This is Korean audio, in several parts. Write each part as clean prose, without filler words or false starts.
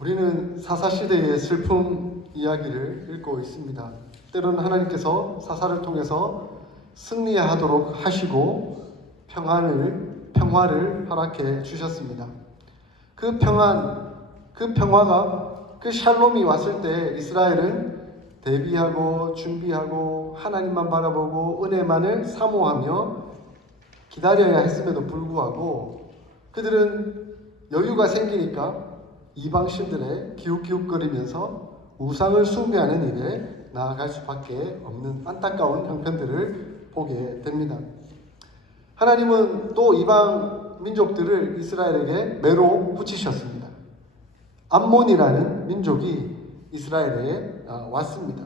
우리는 사사시대의 슬픔 이야기를 읽고 있습니다. 때로는 하나님께서 사사를 통해서 승리하도록 하시고 평화를 허락해 주셨습니다. 그 평화가 그 샬롬이 왔을 때 이스라엘은 대비하고 준비하고 하나님만 바라보고 은혜만을 사모하며 기다려야 했음에도 불구하고 그들은 여유가 생기니까 이방신들의 기웃기웃거리면서 우상을 숭배하는 일에 나아갈 수밖에 없는 안타까운 형편들을 보게 됩니다. 하나님은 또 이방 민족들을 이스라엘에게 매로 붙이셨습니다. 암몬이라는 민족이 이스라엘에 왔습니다.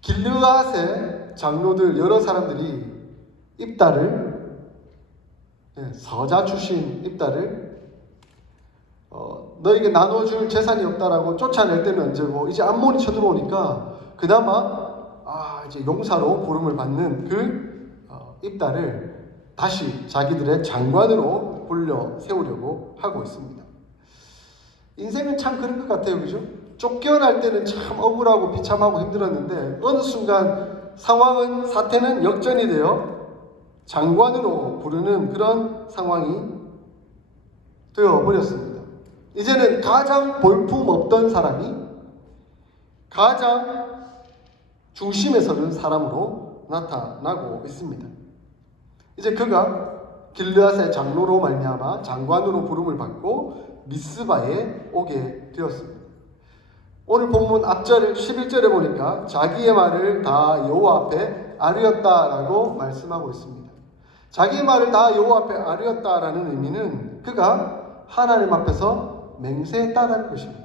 길르앗의 장로들 여러 사람들이 서자 출신 입다를 너에게 나눠줄 재산이 없다라고 쫓아낼 때는 언제고 이제 암몬이 쳐들어오니까 그나마 이제 용사로 부름을 받는 그 입다를 다시 자기들의 장관으로 불려 세우려고 하고 있습니다. 인생은 참 그런 것 같아요, 그죠? 쫓겨날 때는 참 억울하고 비참하고 힘들었는데 어느 순간 사태는 역전이 되어 장관으로 부르는 그런 상황이 되어버렸습니다. 이제는 가장 볼품없던 사람이 가장 중심에 서는 사람으로 나타나고 있습니다. 이제 그가 길르앗의 장로로 말미암아 장관으로 부름을 받고 미스바에 오게 되었습니다. 오늘 본문 앞절 11절에 보니까 자기의 말을 다 여호와 앞에 아뢰었다라고 말씀하고 있습니다. 자기의 말을 다 여호와 앞에 아뢰었다라는 의미는 그가 하나님 앞에서 맹세했다는 것입니다.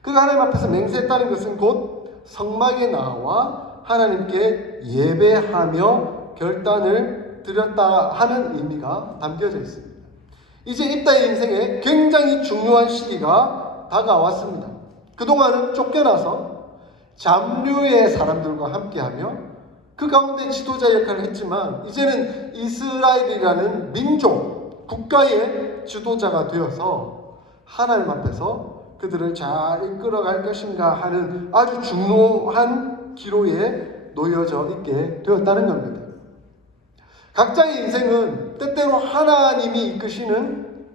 그가 하나님 앞에서 맹세했다는 것은 곧 성막에 나와 하나님께 예배하며 결단을 드렸다 하는 의미가 담겨져 있습니다. 이제 입다의 인생에 굉장히 중요한 시기가 다가왔습니다. 그동안은 쫓겨나서 잠류의 사람들과 함께하며 그 가운데 지도자 역할을 했지만 이제는 이스라엘이라는 민족, 국가의 지도자가 되어서 하나님 앞에서 그들을 잘 이끌어갈 것인가 하는 아주 중요한 기로에 놓여져 있게 되었다는 겁니다. 각자의 인생은 때때로 하나님이 이끄시는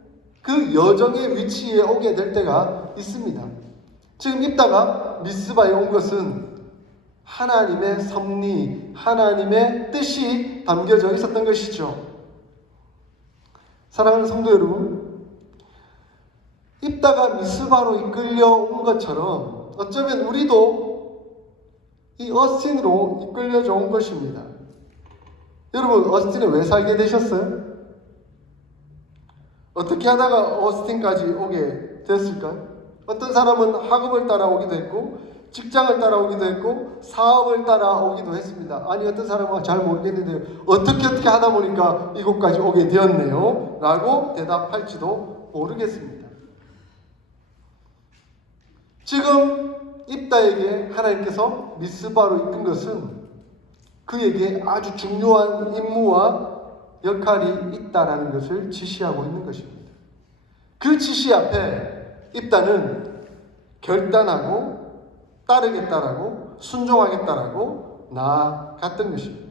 그 여정의 위치에 오게 될 때가 있습니다. 지금 입다가 미스바에 온 것은 하나님의 섭리, 하나님의 뜻이 담겨져 있었던 것이죠. 사랑하는 성도 여러분, 입다가 미스바로 이끌려 온 것처럼 어쩌면 우리도 이 어스틴으로 이끌려져 온 것입니다. 여러분, 어스틴에 왜 살게 되셨어요? 어떻게 하다가 어스틴까지 오게 됐을까요? 어떤 사람은 학업을 따라오기도 했고 직장을 따라오기도 했고 사업을 따라오기도 했습니다. 아니 어떤 사람은 잘 모르겠는데 어떻게 하다 보니까 이곳까지 오게 되었네요 라고 대답할지도 모르겠습니다. 지금 입다에게 하나님께서 미스바로 이끈 것은 그에게 아주 중요한 임무와 역할이 있다라는 것을 지시하고 있는 것입니다. 그 지시 앞에 입다는 결단하고 따르겠다라고 순종하겠다라고 나아갔던 것입니다.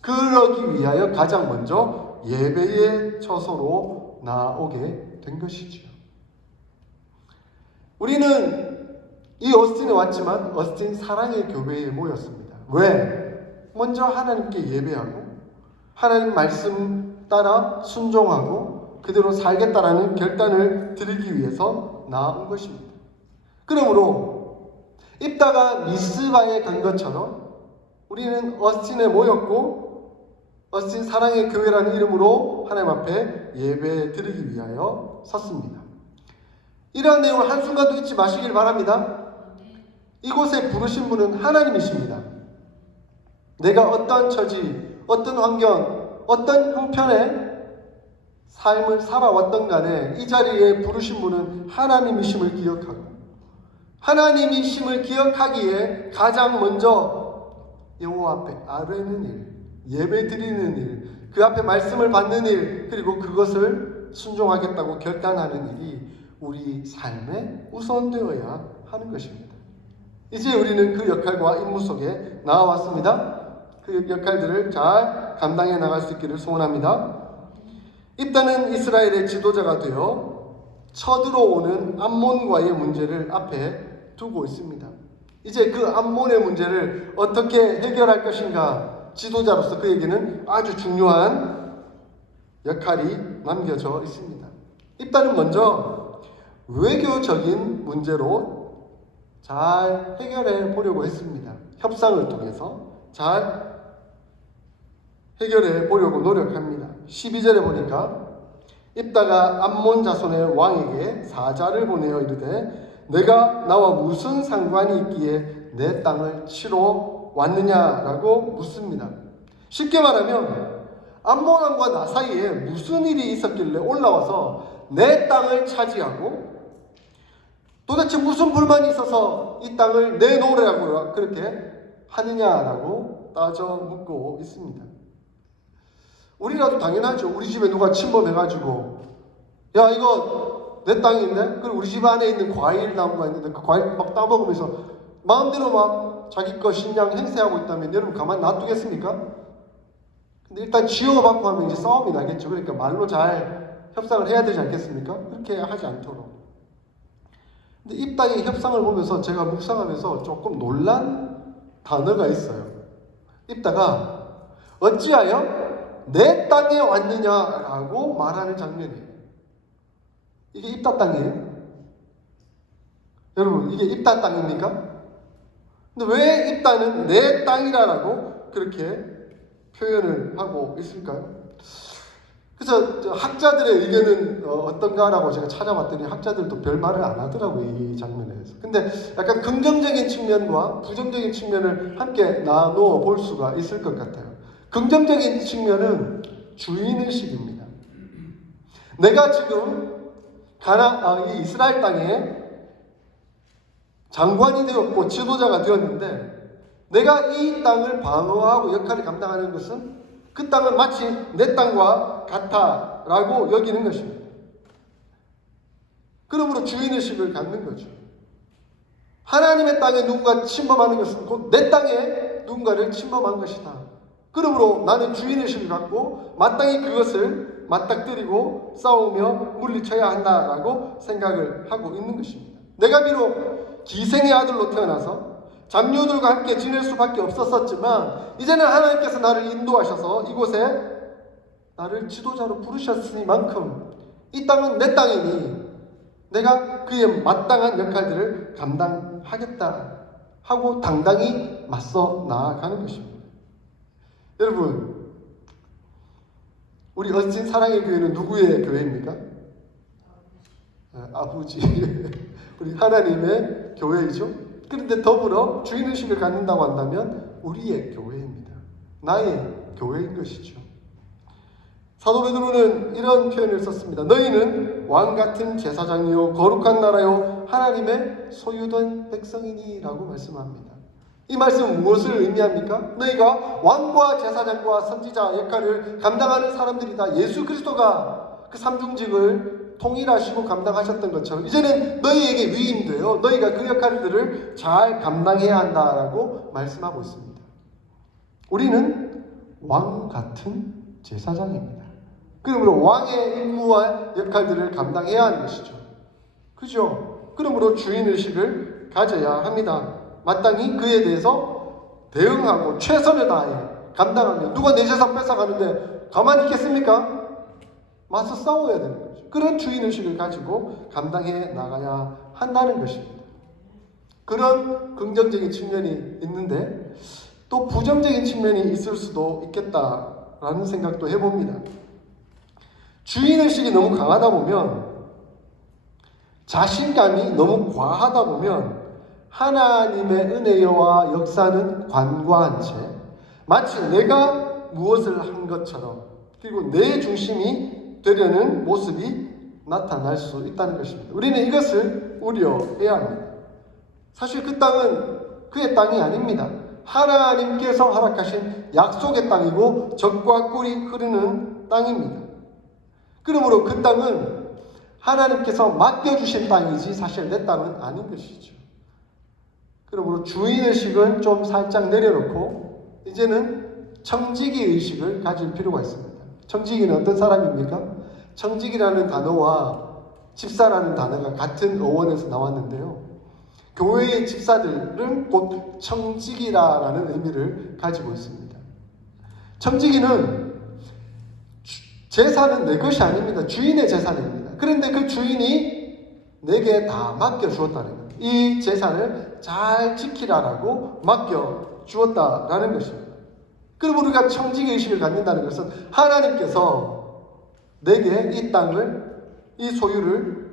그러기 위하여 가장 먼저 예배의 처소로 나오게 된 것이죠. 우리는 이 어스틴에 왔지만 어스틴 사랑의 교회에 모였습니다. 왜? 먼저 하나님께 예배하고 하나님 말씀 따라 순종하고 그대로 살겠다라는 결단을 드리기 위해서 나온 것입니다. 그러므로 입다가 미스바에 간 것처럼 우리는 어스틴에 모였고 어스틴 사랑의 교회라는 이름으로 하나님 앞에 예배 드리기 위하여 섰습니다. 이러한 내용을 한순간도 잊지 마시길 바랍니다. 이곳에 부르신 분은 하나님이십니다. 내가 어떤 처지, 어떤 환경, 어떤 형편의 삶을 살아왔던 간에 이 자리에 부르신 분은 하나님이심을 기억하고 하나님이심을 기억하기에 가장 먼저 여호와 앞에 아뢰는 일, 예배 드리는 일, 그 앞에 말씀을 받는 일, 그리고 그것을 순종하겠다고 결단하는 일이 우리 삶에 우선되어야 하는 것입니다. 이제 우리는 그 역할과 임무 속에 나와왔습니다. 그 역할들을 잘 감당해 나갈 수 있기를 소원합니다. 입다는 이스라엘의 지도자가 되어 쳐들어오는 암몬과의 문제를 앞에 두고 있습니다. 이제 그 암몬의 문제를 어떻게 해결할 것인가, 지도자로서 그에게는 아주 중요한 역할이 남겨져 있습니다. 입다는 먼저 외교적인 문제로 잘 해결해 보려고 했습니다. 협상을 통해서 잘 해결해 보려고 노력합니다. 12절에 보니까 입다가 암몬 자손의 왕에게 사자를 보내어 이르되 내가 나와 무슨 상관이 있기에 내 땅을 치러 왔느냐라고 묻습니다. 쉽게 말하면 암몬 왕과 나 사이에 무슨 일이 있었길래 올라와서 내 땅을 차지하고 도대체 무슨 불만이 있어서 이 땅을 내놓으라고 그렇게 하느냐라고 따져 묻고 있습니다. 우리라도 당연하죠. 우리 집에 누가 침범해가지고 야 이거 내 땅인데? 그리고 우리 집 안에 있는 과일 나무가 있는데 그 과일 막 따먹으면서 마음대로 막 자기 거 식량 행세하고 있다면 여러분 가만 놔두겠습니까? 근데 일단 지어받고 하면 이제 싸움이 나겠죠. 그러니까 말로 잘 협상을 해야 되지 않겠습니까? 그렇게 하지 않도록. 근데 입다의 협상을 보면서 제가 묵상하면서 조금 놀란 단어가 있어요. 입다가 어찌하여 내 땅에 왔느냐라고 말하는 장면이에요. 이게 입다 땅이에요? 여러분 이게 입다 땅입니까? 근데 왜 입다는 내 땅이라고 그렇게 표현을 하고 있을까요? 그래서 학자들의 의견은 어떤가라고 제가 찾아봤더니 학자들도 별 말을 안 하더라고요. 이 장면에 대해서. 근데 약간 긍정적인 측면과 부정적인 측면을 함께 나누어 볼 수가 있을 것 같아요. 긍정적인 측면은 주인의식입니다. 내가 지금 이 이스라엘 땅에 장관이 되었고 지도자가 되었는데 내가 이 땅을 방어하고 역할을 감당하는 것은 그 땅은 마치 내 땅과 같아라고 여기는 것입니다. 그러므로 주인의식을 갖는 거죠. 하나님의 땅에 누군가 침범하는 것은 곧 내 땅에 누군가를 침범한 것이다. 그러므로 나는 주인의식을 갖고 마땅히 그것을 맞닥뜨리고 싸우며 물리쳐야 한다라고 생각을 하고 있는 것입니다. 내가 비록 기생의 아들로 태어나서 잡녀들과 함께 지낼 수밖에 없었지만 이제는 하나님께서 나를 인도하셔서 이곳에 나를 지도자로 부르셨으니만큼 이 땅은 내 땅이니 내가 그의 마땅한 역할들을 감당하겠다 하고 당당히 맞서 나아가는 것입니다. 여러분, 우리 어진 사랑의 교회는 누구의 교회입니까? 아버지, 우리 하나님의 교회이죠. 그런데 더불어 주인의식을 갖는다고 한다면 우리의 교회입니다. 나의 교회인 것이죠. 사도 베드로는 이런 표현을 썼습니다. 너희는 왕같은 제사장이요 거룩한 나라요 하나님의 소유된 백성이니라고 말씀합니다. 이 말씀은 무엇을 의미합니까? 너희가 왕과 제사장과 선지자 역할을 감당하는 사람들이다. 예수 그리스도가 그 삼중직을 통일하시고 감당하셨던 것처럼 이제는 너희에게 위임되어 너희가 그 역할들을 잘 감당해야 한다라고 말씀하고 있습니다. 우리는 왕 같은 제사장입니다. 그러므로 왕의 임무와 역할들을 감당해야 하는 것이죠. 그죠? 그러므로 주인의식을 가져야 합니다. 마땅히 그에 대해서 대응하고 최선을 다해 감당하며 누가 내 재산 뺏어가는데 가만히 있겠습니까? 맞서 싸워야 되는 거죠. 그런 주인의식을 가지고 감당해 나가야 한다는 것입니다. 그런 긍정적인 측면이 있는데 또 부정적인 측면이 있을 수도 있겠다라는 생각도 해봅니다. 주인의식이 너무 강하다 보면 자신감이 너무 과하다 보면 하나님의 은혜와 역사는 관과한 채 마치 내가 무엇을 한 것처럼 그리고 내 중심이 되려는 모습이 나타날 수 있다는 것입니다. 우리는 이것을 우려해야 합니다. 사실 그 땅은 그의 땅이 아닙니다. 하나님께서 허락하신 약속의 땅이고 젖과 꿀이 흐르는 땅입니다. 그러므로 그 땅은 하나님께서 맡겨주신 땅이지 사실 내 땅은 아닌 것이죠. 그러므로 주인의식은 좀 살짝 내려놓고 이제는 청지기 의식을 가질 필요가 있습니다. 청지기는 어떤 사람입니까? 청지기라는 단어와 집사라는 단어가 같은 어원에서 나왔는데요. 교회의 집사들은 곧 청지기라는 의미를 가지고 있습니다. 청지기는 재산은 내 것이 아닙니다. 주인의 재산입니다. 그런데 그 주인이 내게 다 맡겨주었다는 거예요. 이 재산을 잘 지키라라고 맡겨주었다라는 것입니다. 그럼 우리가 청지기 의식을 갖는다는 것은 하나님께서 내게 이 땅을, 이 소유를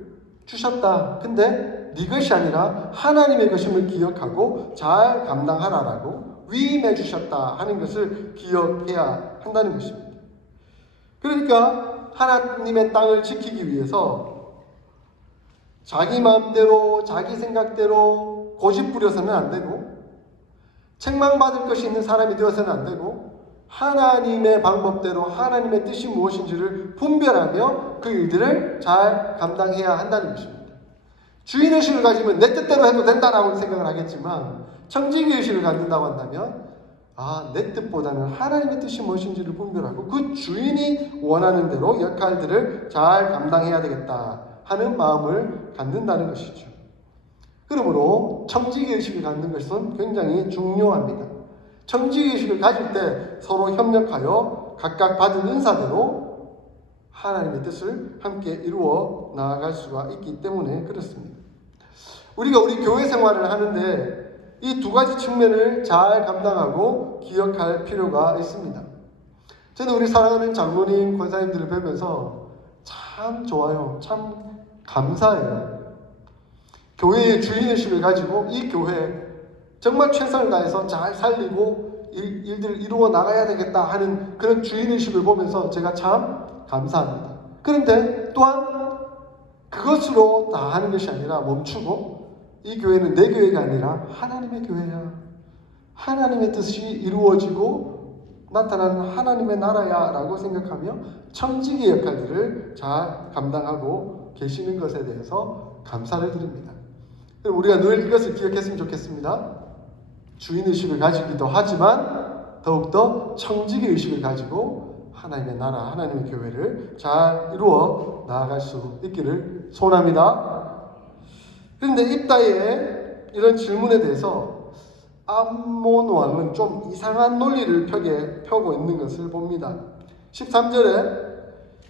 주셨다. 근데 네 것이 아니라 하나님의 것임을 기억하고 잘 감당하라라고 위임해 주셨다 하는 것을 기억해야 한다는 것입니다. 그러니까 하나님의 땅을 지키기 위해서 자기 마음대로 자기 생각대로 고집 부려서는 안 되고 책망받을 것이 있는 사람이 되어서는 안 되고 하나님의 방법대로 하나님의 뜻이 무엇인지를 분별하며 그 일들을 잘 감당해야 한다는 것입니다. 주인의식을 가지면 내 뜻대로 해도 된다라고 생각을 하겠지만 청지기의식을 갖는다고 한다면 내 뜻보다는 하나님의 뜻이 무엇인지를 분별하고 그 주인이 원하는 대로 역할들을 잘 감당해야 되겠다 하는 마음을 갖는다는 것이죠. 그러므로 청지기의식을 갖는 것은 굉장히 중요합니다. 청지기의식을 가질 때 서로 협력하여 각각 받은 은사대로 하나님의 뜻을 함께 이루어 나아갈 수가 있기 때문에 그렇습니다. 우리가 우리 교회 생활을 하는데 이 두 가지 측면을 잘 감당하고 기억할 필요가 있습니다. 저는 우리 사랑하는 장로님, 권사님들을 뵈면서 참 좋아요. 참 감사해요. 교회의 주인의식을 가지고 이 교회 정말 최선을 다해서 잘 살리고 일들을 이루어 나가야 되겠다 하는 그런 주인의식을 보면서 제가 참 감사합니다. 그런데 또한 그것으로 다 하는 것이 아니라 멈추고 이 교회는 내 교회가 아니라 하나님의 교회야. 하나님의 뜻이 이루어지고 나타나는 하나님의 나라야 라고 생각하며 청지기 역할들을 잘 감당하고 계시는 것에 대해서 감사를 드립니다. 우리가 늘 이것을 기억했으면 좋겠습니다. 주인의식을 가지기도 하지만 더욱더 청지기의식을 가지고 하나님의 나라, 하나님의 교회를 잘 이루어 나아갈 수 있기를 소원합니다. 그런데 입다의 이런 질문에 대해서 암몬 왕은 좀 이상한 논리를 펴고 있는 것을 봅니다. 13절에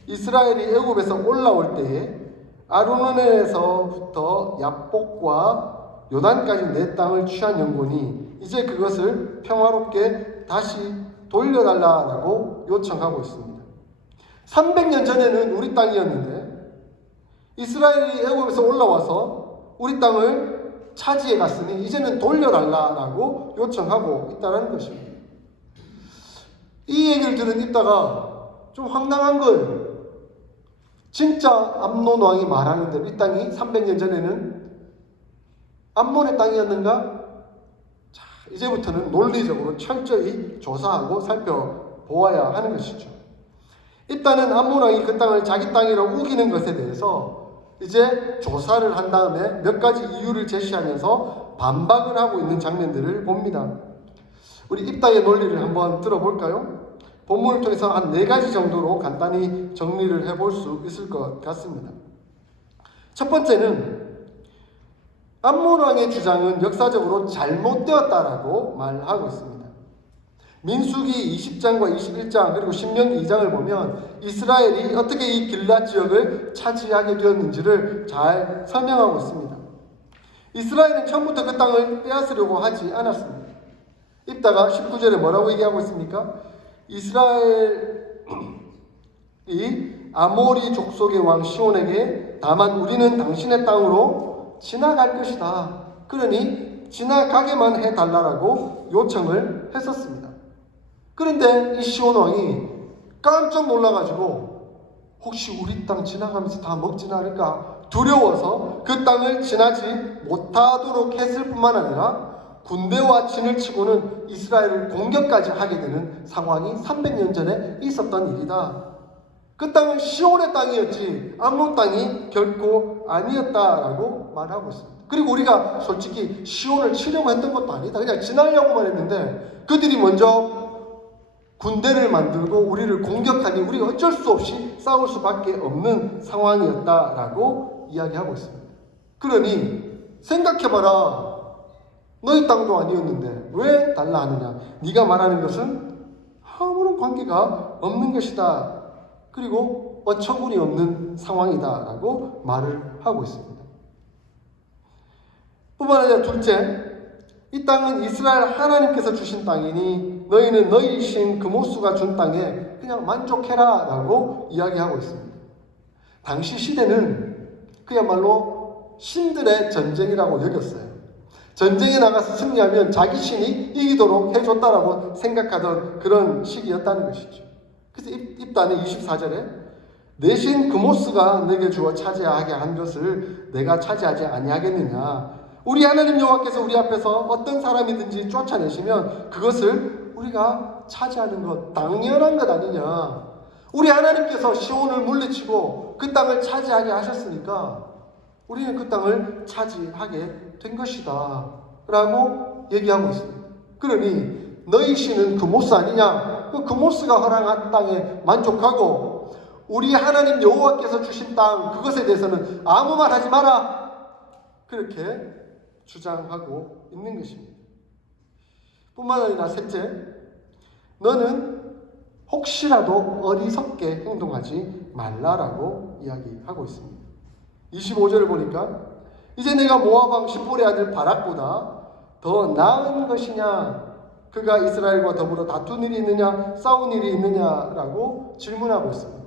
이스라엘이 애굽에서 올라올 때에 아르노넨에서부터 야복과 요단까지 내 땅을 취한 영혼이 이제 그것을 평화롭게 다시 돌려달라고 요청하고 있습니다. 300년 전에는 우리 땅이었는데 이스라엘이 애굽에서 올라와서 우리 땅을 차지해 갔으니 이제는 돌려달라고 요청하고 있다는 것입니다. 이 얘기를 들은 입다가 좀 황당한 거예요. 진짜 암몬 왕이 말하는 대로 이 땅이 300년 전에는 암몬의 땅이었는가? 자, 이제부터는 논리적으로 철저히 조사하고 살펴보아야 하는 것이죠. 입다는 암몬 왕이 그 땅을 자기 땅이라고 우기는 것에 대해서 이제 조사를 한 다음에 몇 가지 이유를 제시하면서 반박을 하고 있는 장면들을 봅니다. 우리 입다의 논리를 한번 들어볼까요? 본문을 통해서 한 4가지 정도로 간단히 정리를 해볼 수 있을 것 같습니다. 첫 번째는 암몬 왕의 주장은 역사적으로 잘못되었다라고 말하고 있습니다. 민수기 20장과 21장 그리고 신명기 2장을 보면 이스라엘이 어떻게 이 길앗 지역을 차지하게 되었는지를 잘 설명하고 있습니다. 이스라엘은 처음부터 그 땅을 빼앗으려고 하지 않았습니다. 입다가 19절에 뭐라고 얘기하고 있습니까? 이스라엘이 아모리 족속의 왕 시온에게 다만 우리는 당신의 땅으로 지나갈 것이다. 그러니 지나가게만 해달라고 요청을 했었습니다. 그런데 이 시온 왕이 깜짝 놀라가지고 혹시 우리 땅 지나가면서 다 먹지는 않을까 두려워서 그 땅을 지나지 못하도록 했을 뿐만 아니라 군대와 진을 치고는 이스라엘을 공격까지 하게 되는 상황이 300년 전에 있었던 일이다. 그 땅은 시온의 땅이었지 암몬 땅이 결코 아니었다라고 말하고 있습니다. 그리고 우리가 솔직히 시온을 치려고 했던 것도 아니다. 그냥 지나려고만 했는데 그들이 먼저 군대를 만들고 우리를 공격하니 우리가 어쩔 수 없이 싸울 수밖에 없는 상황이었다라고 이야기하고 있습니다. 그러니 생각해봐라. 너희 땅도 아니었는데 왜 달라 하느냐? 네가 말하는 것은 아무런 관계가 없는 것이다. 그리고 어처구니 없는 상황이다 라고 말을 하고 있습니다. 뿐만 아니라 둘째, 이 땅은 이스라엘 하나님께서 주신 땅이니 너희는 너희이신 그모스가 준 땅에 그냥 만족해라 라고 이야기하고 있습니다. 당시 시대는 그야말로 신들의 전쟁이라고 여겼어요. 전쟁에 나가서 승리하면 자기 신이 이기도록 해줬다라고 생각하던 그런 시기였다는 것이죠. 그래서 입단의 24절에 내 신 그모스가 내게 주어 차지하게 한 것을 내가 차지하지 아니하겠느냐. 우리 하나님 여호와께서 우리 앞에서 어떤 사람이든지 쫓아내시면 그것을 우리가 차지하는 것 당연한 것 아니냐. 우리 하나님께서 시온을 물리치고 그 땅을 차지하게 하셨으니까 우리는 그 땅을 차지하게 된 것이다 라고 얘기하고 있습니다. 그러니 너희 신은 그모스 아니냐? 그 그모스가 허락한 땅에 만족하고 우리 하나님 여호와께서 주신 땅 그것에 대해서는 아무 말 하지 마라. 그렇게 주장하고 있는 것입니다. 뿐만 아니라 셋째, 너는 혹시라도 어리석게 행동하지 말라라고 이야기하고 있습니다. 25절을 보니까 이제 내가 모압 왕 십볼의 아들 바락보다 더 나은 것이냐? 그가 이스라엘과 더불어 다툰 일이 있느냐? 싸운 일이 있느냐라고 질문하고 있습니다.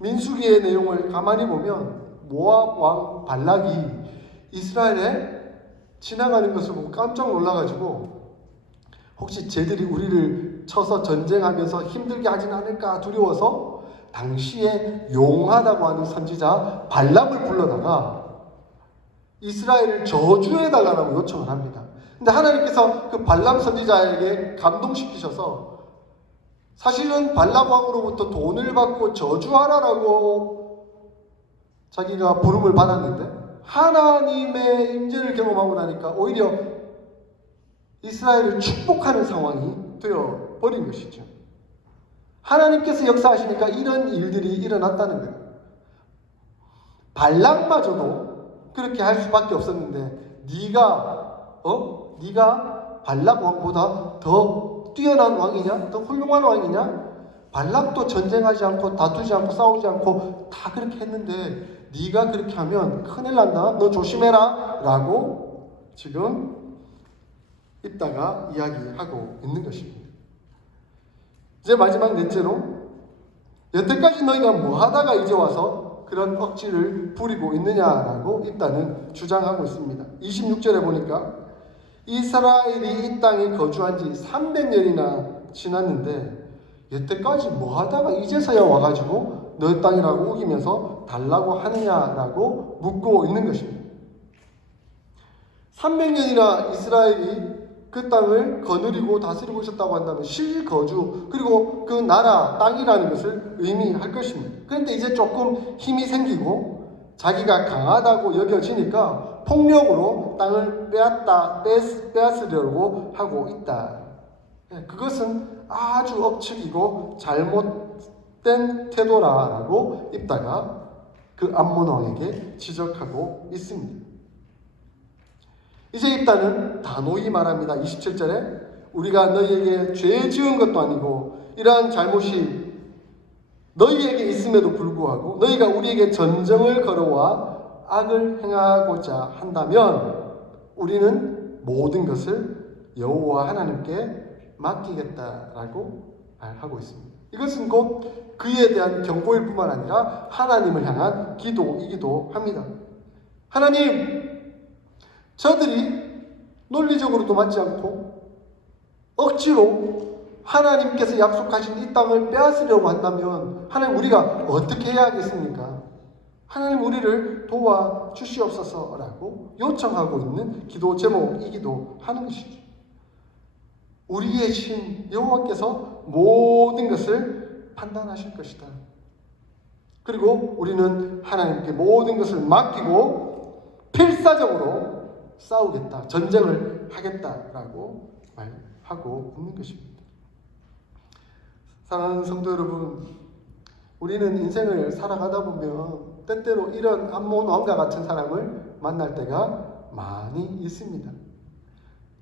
민수기의 내용을 가만히 보면 모압 왕 발락이 이스라엘에 지나가는 것을 보고 깜짝 놀라가지고 혹시 쟤들이 우리를 쳐서 전쟁하면서 힘들게 하진 않을까 두려워서 당시에 용하다고 하는 선지자 발람을 불러다가 이스라엘을 저주해달라고 요청을 합니다. 근데 하나님께서 그 발람 선지자에게 감동시키셔서 사실은 발람 왕으로부터 돈을 받고 저주하라라고 자기가 부름을 받았는데 하나님의 임재를 경험하고 나니까 오히려 이스라엘을 축복하는 상황이 되어버린 것이죠. 하나님께서 역사하시니까 이런 일들이 일어났다는 거예요. 발락마저도 그렇게 할 수밖에 없었는데 네가 발락 왕보다 더 뛰어난 왕이냐? 더 훌륭한 왕이냐? 발락도 전쟁하지 않고 다투지 않고 싸우지 않고 다 그렇게 했는데 네가 그렇게 하면 큰일 난다. 너 조심해라 라고 지금 입다가 이야기하고 있는 것입니다. 이제 마지막 넷째로 여태까지 너희가 뭐 하다가 이제 와서 그런 억지를 부리고 있느냐라고 입다는 주장하고 있습니다. 26절에 보니까 이스라엘이 이 땅에 거주한 지 300년이나 지났는데 여태까지 뭐 하다가 이제서야 와가지고 너 땅이라고 우기면서 달라고 하느냐라고 묻고 있는 것입니다. 300년이나 이스라엘이 그 땅을 거느리고 다스리고 있었다고 한다면 실거주 그리고 그 나라 땅이라는 것을 의미할 것입니다. 그런데 이제 조금 힘이 생기고 자기가 강하다고 여겨지니까 폭력으로 땅을 빼앗으려고 하고 있다. 그것은 아주 억측이고 잘못된 태도라고 입다가 그 암몬 왕에게 지적하고 있습니다. 이제 입다는 단호히 말합니다. 27절에 우리가 너희에게 죄 지은 것도 아니고 이러한 잘못이 너희에게 있음에도 불구하고 너희가 우리에게 전쟁을 걸어와 악을 행하고자 한다면 우리는 모든 것을 여호와 하나님께 맡기겠다라고 말하고 있습니다. 이것은 곧 그에 대한 경고일 뿐만 아니라 하나님을 향한 기도이기도 합니다. 하나님, 저들이 논리적으로도 맞지 않고 억지로 하나님께서 약속하신 이 땅을 빼앗으려고 한다면 하나님 우리가 어떻게 해야 하겠습니까? 하나님 우리를 도와주시옵소서라고 요청하고 있는 기도 제목이기도 하는 것이죠. 우리의 신 여호와께서 모든 것을 판단하실 것이다. 그리고 우리는 하나님께 모든 것을 맡기고 필사적으로 싸우겠다, 전쟁을 하겠다라고 말하고 있는 것입니다. 사랑하는 성도 여러분, 우리는 인생을 살아가다 보면 때때로 이런 암몬 왕과 같은 사람을 만날 때가 많이 있습니다.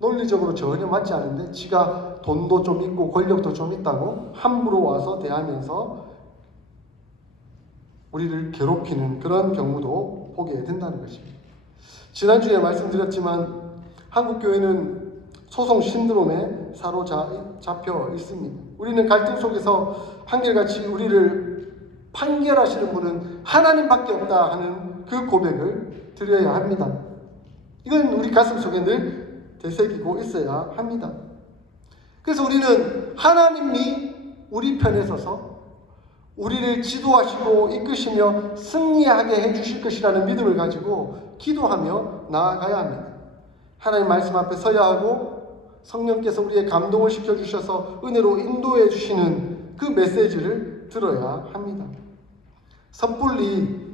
논리적으로 전혀 맞지 않은데 지가 돈도 좀 있고 권력도 좀 있다고 함부로 와서 대하면서 우리를 괴롭히는 그런 경우도 보게 된다는 것입니다. 지난주에 말씀드렸지만 한국교회는 소송 신드롬에 사로잡혀 있습니다. 우리는 갈등 속에서 한결같이 우리를 판결하시는 분은 하나님밖에 없다 하는 그 고백을 드려야 합니다. 이건 우리 가슴 속에 늘 되새기고 있어야 합니다. 그래서 우리는 하나님이 우리 편에 서서 우리를 지도하시고 이끄시며 승리하게 해주실 것이라는 믿음을 가지고 기도하며 나아가야 합니다. 하나님 말씀 앞에 서야 하고 성령께서 우리의 감동을 시켜주셔서 은혜로 인도해 주시는 그 메시지를 들어야 합니다. 섣불리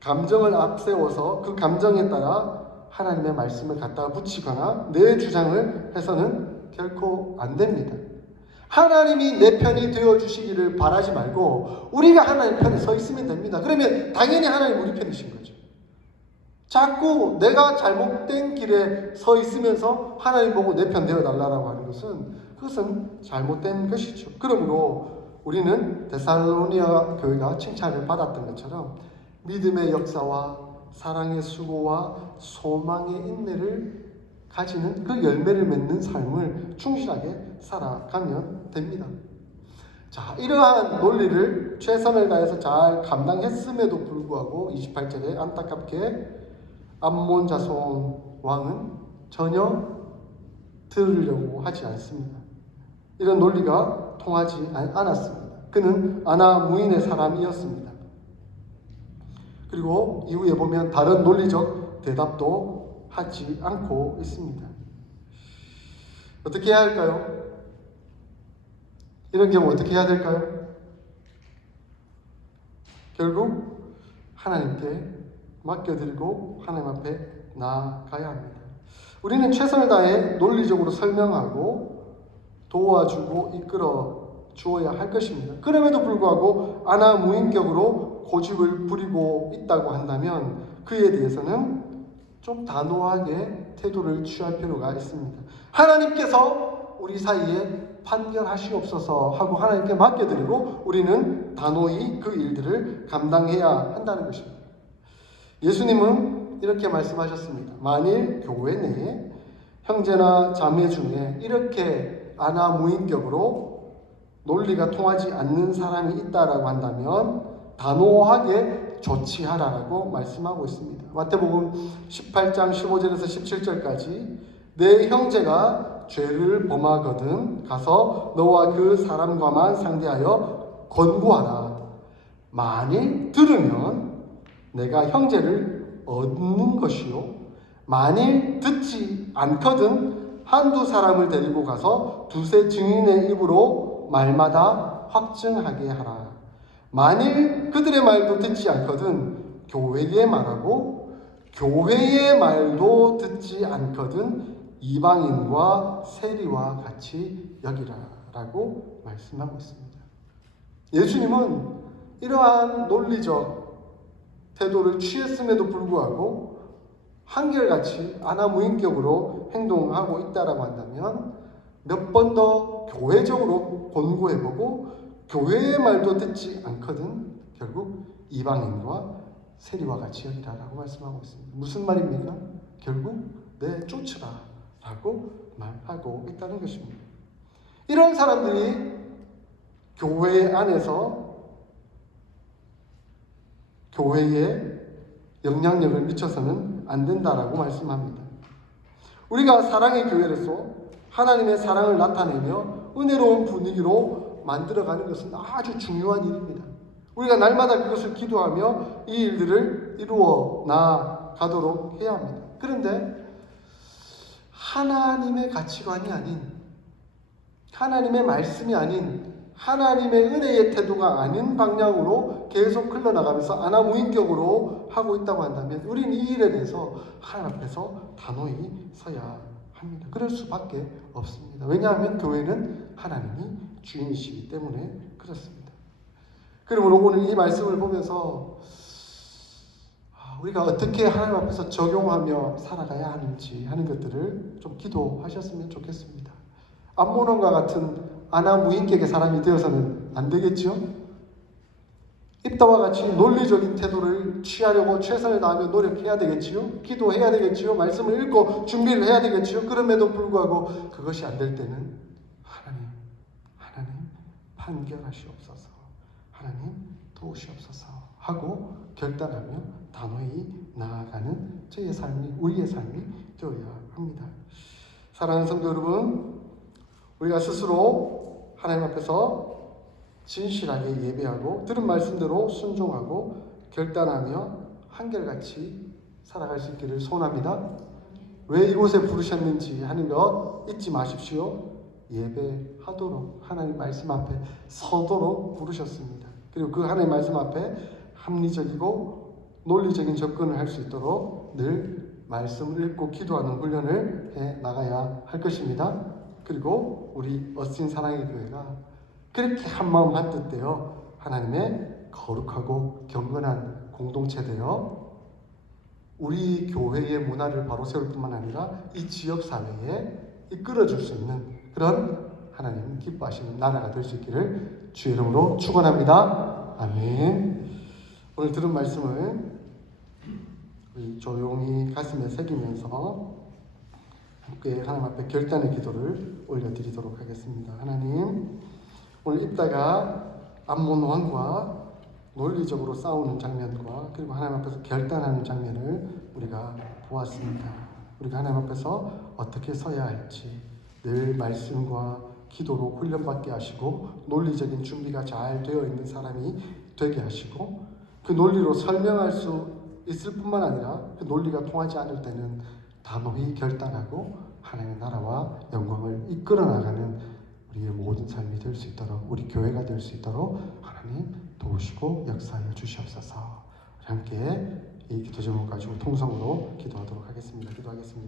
감정을 앞세워서 그 감정에 따라 하나님의 말씀을 갖다가 붙이거나 내 주장을 해서는 결코 안 됩니다. 하나님이 내 편이 되어주시기를 바라지 말고 우리가 하나님 편에 서 있으면 됩니다. 그러면 당연히 하나님 우리 편이신 거죠. 자꾸 내가 잘못된 길에 서 있으면서 하나님 보고 내 편 되어달라고 하는 그것은 잘못된 것이죠. 그러므로 우리는 데살로니가 교회가 칭찬을 받았던 것처럼 믿음의 역사와 사랑의 수고와 소망의 인내를 가지는 그 열매를 맺는 삶을 충실하게 살아가면 됩니다. 자, 이러한 논리를 최선을 다해서 잘 감당했음에도 불구하고 28절에 안타깝게 암몬 자손 왕은 전혀 들으려고 하지 않습니다. 이런 논리가 통하지 않았습니다. 그는 아나 무인의 사람이었습니다. 그리고 이후에 보면 다른 논리적 대답도 하지 않고 있습니다. 어떻게 해야 할까요? 이런 경우 어떻게 해야 될까요? 결국 하나님께 맡겨드리고 하나님 앞에 나아가야 합니다. 우리는 최선을 다해 논리적으로 설명하고 도와주고 이끌어 주어야 할 것입니다. 그럼에도 불구하고 아나 무인격으로 고집을 부리고 있다고 한다면 그에 대해서는 좀 단호하게 태도를 취할 필요가 있습니다. 하나님께서 우리 사이에 판결하시옵소서 하고 하나님께 맡겨드리고 우리는 단호히 그 일들을 감당해야 한다는 것입니다. 예수님은 이렇게 말씀하셨습니다. 만일 교회 내에 형제나 자매 중에 이렇게 아나 무인격으로 논리가 통하지 않는 사람이 있다라고 한다면 단호하게 조치하라라고 말씀하고 있습니다. 마태복음 18장 15절에서 17절까지 내 형제가 죄를 범하거든 가서 너와 그 사람과만 상대하여 권고하라. 만일 들으면 내가 형제를 얻는 것이요 만일 듣지 않거든 한두 사람을 데리고 가서 두세 증인의 입으로 말마다 확증하게 하라. 만일 그들의 말도 듣지 않거든 교회의 말하고 교회의 말도 듣지 않거든 이방인과 세리와 같이 여기라 라고 말씀하고 있습니다. 예수님은 이러한 논리적 태도를 취했음에도 불구하고 한결같이 아나무인격으로 행동하고 있다라고 한다면 몇 번 더 교회적으로 권고해보고 교회의 말도 듣지 않거든 결국 이방인과 세리와 같이 여기라라고 말씀하고 있습니다. 무슨 말입니까? 결국 내쫓으라 라고 말하고 있다는 것입니다. 이런 사람들이 교회 안에서 교회에 영향력을 미쳐서는 안 된다라고 말씀합니다. 우리가 사랑의 교회로서 하나님의 사랑을 나타내며 은혜로운 분위기로 만들어가는 것은 아주 중요한 일입니다. 우리가 날마다 그것을 기도하며 이 일들을 이루어 나가도록 해야 합니다. 그런데 하나님의 가치관이 아닌 하나님의 말씀이 아닌 하나님의 은혜의 태도가 아닌 방향으로 계속 흘러나가면서 아나무인격으로 하고 있다고 한다면 우리는 이 일에 대해서 하나님 앞에서 단호히 서야 합니다. 그럴 수밖에 없습니다. 왜냐하면 교회는 하나님이 주인이시기 때문에 그렇습니다. 그러므로 오늘 이 말씀을 보면서 우리가 어떻게 하나님 앞에서 적용하며 살아가야 하는지 하는 것들을 좀 기도하셨으면 좋겠습니다. 암몬원과 같은 아나무인격의 사람이 되어서는 안 되겠죠? 입다와 같이 논리적인 태도를 취하려고 최선을 다하며 노력해야 되겠지요? 기도해야 되겠지요? 말씀을 읽고 준비를 해야 되겠지요? 그럼에도 불구하고 그것이 안 될 때는 하나님 판결하시옵소서, 하나님 도우시옵소서 하고 결단하며 단호히 나아가는 저희의 삶이, 우리의 삶이 되어야 합니다. 사랑하는 성도 여러분, 우리가 스스로 하나님 앞에서 진실하게 예배하고 들은 말씀대로 순종하고 결단하며 한결같이 살아갈 수 있기를 소원합니다. 왜 이곳에 부르셨는지 하는 것 잊지 마십시오. 예배하도록 하나님 말씀 앞에 서도록 부르셨습니다. 그리고 그 하나님 말씀 앞에 합리적이고 논리적인 접근을 할 수 있도록 늘 말씀을 읽고 기도하는 훈련을 해 나가야 할 것입니다. 그리고 우리 어스틴 사랑의 교회가 그렇게 한마음 한뜻 되어 하나님의 거룩하고 경건한 공동체 되어 우리 교회의 문화를 바로 세울 뿐만 아니라 이 지역 사회에 이끌어줄 수 있는 그런 하나님 기뻐하시는 나라가 될 수 있기를 주의 이름으로 축원합니다. 아멘. 오늘 들은 말씀을 우리 조용히 가슴에 새기면서 함께 하나님 앞에 결단의 기도를 올려드리도록 하겠습니다. 하나님, 오늘 입다가 암몬 왕과 논리적으로 싸우는 장면과 그리고 하나님 앞에서 결단하는 장면을 우리가 보았습니다. 우리가 하나님 앞에서 어떻게 서야 할지 늘 말씀과 기도로 훈련받게 하시고 논리적인 준비가 잘 되어 있는 사람이 되게 하시고 그 논리로 설명할 수 있을 뿐만 아니라 그 논리가 통하지 않을 때는 단호히 결단하고 하나님의 나라와 영광을 이끌어 나가는 우리의 모든 삶이 될 수 있도록, 우리 교회가 될 수 있도록 하나님 도우시고 역사하여 주시옵소서. 우리 함께 이 기도 제목 가지고 통성으로 기도하도록 하겠습니다. 기도하겠습니다.